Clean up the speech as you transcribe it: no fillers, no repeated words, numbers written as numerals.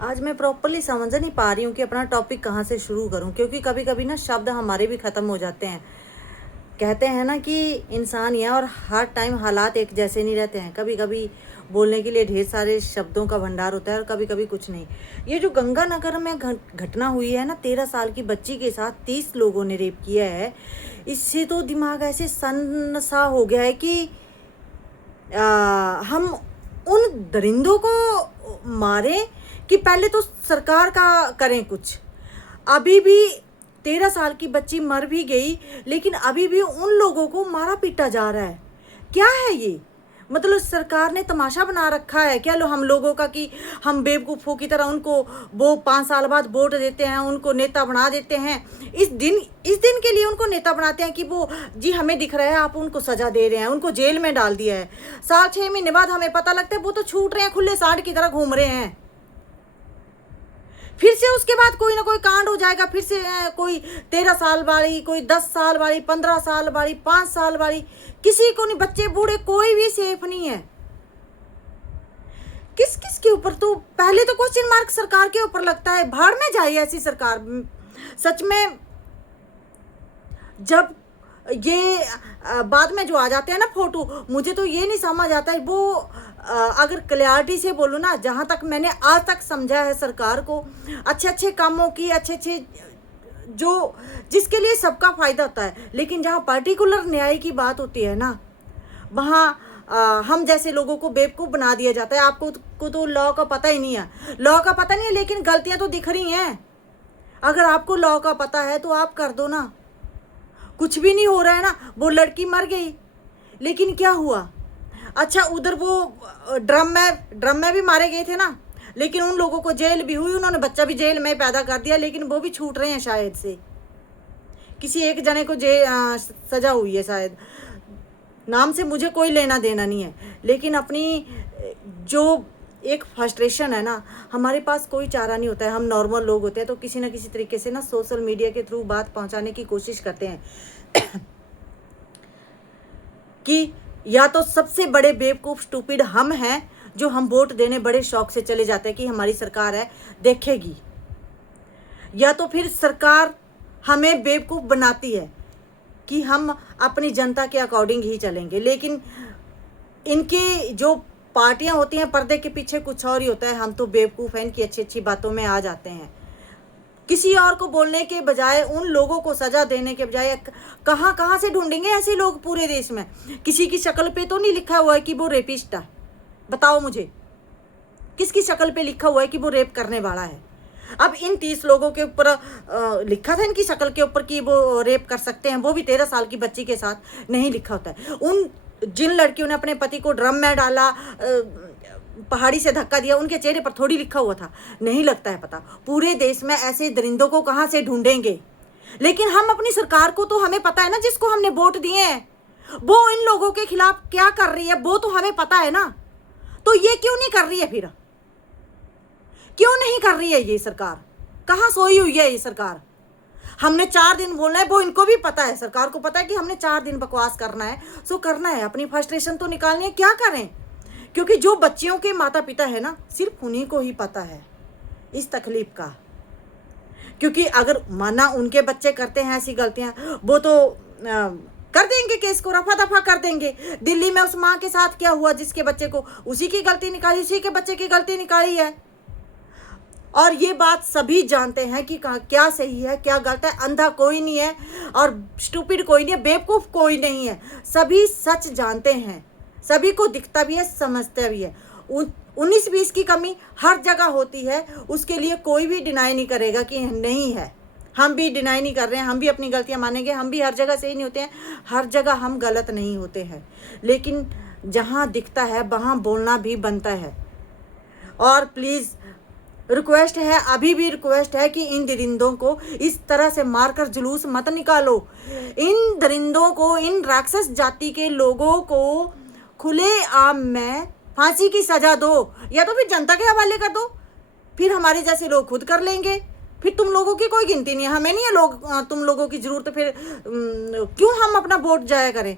आज मैं प्रॉपरली समझ नहीं पा रही हूँ कि अपना टॉपिक कहाँ से शुरू करूँ, क्योंकि कभी कभी ना शब्द हमारे भी ख़त्म हो जाते हैं। कहते हैं ना कि इंसान है और हर टाइम हालात एक जैसे नहीं रहते हैं। कभी कभी बोलने के लिए ढेर सारे शब्दों का भंडार होता है और कभी कभी कुछ नहीं। ये जो गंगानगर में घटना हुई है ना, 13 साल की बच्ची के साथ 30 लोगों ने रेप किया है, इससे तो दिमाग ऐसे सन्न सा हो गया है कि हम उन दरिंदों को मारें कि पहले तो सरकार का करें कुछ। अभी भी 13 साल की बच्ची मर भी गई, लेकिन अभी भी उन लोगों को मारा पीटा जा रहा है। क्या है ये? मतलब सरकार ने तमाशा बना रखा है क्या लो हम लोगों का, कि हम बेवकूफ़ों की तरह उनको वो 5 साल बाद वोट देते हैं, उनको नेता बना देते हैं। इस दिन के लिए उनको नेता बनाते हैं कि वो जी हमें दिख रहा है आप उनको सज़ा दे रहे हैं, उनको जेल में डाल दिया है। साल 6 महीने बाद हमें पता लगता है वो तो छूट रहे हैं, खुले सांड की तरह घूम रहे हैं। फिर से उसके बाद कोई ना कोई कांड हो जाएगा, फिर से कोई 13 साल वाली, कोई 10 साल वाली, 15 साल वाली, 5 साल वाली, किसी को नहीं, बच्चे बूढ़े कोई भी सेफ नहीं है। किस किस के ऊपर तो पहले तो क्वेश्चन मार्क सरकार के ऊपर लगता है। भाड़ में जाए ऐसी सरकार। सच में जब ये बाद में जो आ जाते हैं ना फोटो, मुझे तो ये नहीं समझ आता है वो अगर क्लैरिटी से बोलूँ ना, जहाँ तक मैंने आज तक समझा है सरकार को, अच्छे अच्छे कामों की, अच्छे अच्छे जो जिसके लिए सबका फायदा होता है, लेकिन जहाँ पर्टिकुलर न्याय की बात होती है ना, वहाँ हम जैसे लोगों को बेवकूफ़ बना दिया जाता है। आपको को तो लॉ का पता ही नहीं है, लॉ का पता नहीं है, लेकिन गलतियाँ तो दिख रही हैं। अगर आपको लॉ का पता है तो आप कर दो ना। कुछ भी नहीं हो रहा है ना। वो लड़की मर गई, लेकिन क्या हुआ? अच्छा, उधर वो ड्रम में भी मारे गए थे ना, लेकिन उन लोगों को जेल भी हुई, उन्होंने बच्चा भी जेल में पैदा कर दिया, लेकिन वो भी छूट रहे हैं शायद से। किसी एक जने को सजा हुई है शायद, नाम से मुझे कोई लेना देना नहीं है, लेकिन अपनी जो एक फ्रस्ट्रेशन है ना, हमारे पास कोई चारा नहीं होता है। हम नॉर्मल लोग होते हैं तो किसी ना किसी तरीके से ना सोशल मीडिया के थ्रू बात पहुंचाने की कोशिश करते हैं कि या तो सबसे बड़े बेवकूफ़ स्टूपिड हम हैं, जो हम वोट देने बड़े शौक से चले जाते हैं कि हमारी सरकार है देखेगी, या तो फिर सरकार हमें बेवकूफ़ बनाती है कि हम अपनी जनता के अकॉर्डिंग ही चलेंगे। लेकिन इनके जो पार्टियां होती हैं, पर्दे के पीछे कुछ और ही होता है। हम तो बेवकूफ़ हैं, इनकी अच्छी अच्छी बातों में आ जाते हैं। किसी और को बोलने के बजाय, उन लोगों को सज़ा देने के बजाय, कहाँ कहाँ से ढूंढेंगे ऐसे लोग पूरे देश में? किसी की शक्ल पे तो नहीं लिखा हुआ है कि वो रेपिस्ट है। बताओ मुझे, किसकी शक्ल पे लिखा हुआ है कि वो रेप करने वाला है? अब इन 30 लोगों के ऊपर लिखा था इनकी शक्ल के ऊपर कि वो रेप कर सकते हैं, वो भी 13 साल की बच्ची के साथ नहीं लिखा होता है। उन जिन लड़कियों ने अपने पति को ड्रम में डाला, पहाड़ी से धक्का दिया, उनके चेहरे पर थोड़ी लिखा हुआ था? नहीं लगता है पता। पूरे देश में ऐसे दरिंदों को कहाँ से ढूंढेंगे? लेकिन हम अपनी सरकार को तो हमें पता है ना, जिसको हमने वोट दिए हैं, वो इन लोगों के खिलाफ क्या कर रही है वो तो हमें पता है ना। तो ये क्यों नहीं कर रही है? फिर क्यों नहीं कर रही है ये सरकार? कहाँ सोई हुई है ये सरकार? हमने 4 दिन बोलना है, वो इनको भी पता है, सरकार को पता है कि हमने 4 दिन बकवास करना है, सो करना है, अपनी फ्रस्ट्रेशन तो निकालनी है। क्या करें? क्योंकि जो बच्चियों के माता पिता है ना, सिर्फ उन्हीं को ही पता है इस तकलीफ का। क्योंकि अगर माना उनके बच्चे करते हैं ऐसी गलतियां, वो तो कर देंगे, केस को रफा दफा कर देंगे। दिल्ली में उस माँ के साथ क्या हुआ जिसके बच्चे को, उसी की गलती निकाली, उसी के बच्चे की गलती निकाली है। और ये बात सभी जानते हैं कि क्या सही है क्या गलत है। अंधा कोई नहीं है और स्टूपिड कोई नहीं है, बेवकूफ़ कोई नहीं है। सभी सच जानते हैं, सभी को दिखता भी है, समझता भी है। 19-20 की कमी हर जगह होती है, उसके लिए कोई भी डिनाई नहीं करेगा कि नहीं है। हम भी डिनाई नहीं कर रहे हैं, हम भी अपनी गलतियां मानेंगे, हम भी हर जगह सही नहीं होते हैं, हर जगह हम गलत नहीं होते हैं। लेकिन जहाँ दिखता है वहाँ बोलना भी बनता है। और प्लीज़ रिक्वेस्ट है, अभी भी रिक्वेस्ट है कि इन दरिंदों को इस तरह से मारकर जुलूस मत निकालो। इन दरिंदों को, इन राक्षस जाति के लोगों को खुले आम में फांसी की सजा दो, या तो फिर जनता के हवाले कर दो। फिर हमारे जैसे लोग खुद कर लेंगे। फिर तुम लोगों की कोई गिनती नहीं है, हमें नहीं है लोग तुम लोगों की ज़रूरत। फिर क्यों हम अपना वोट जाया करें?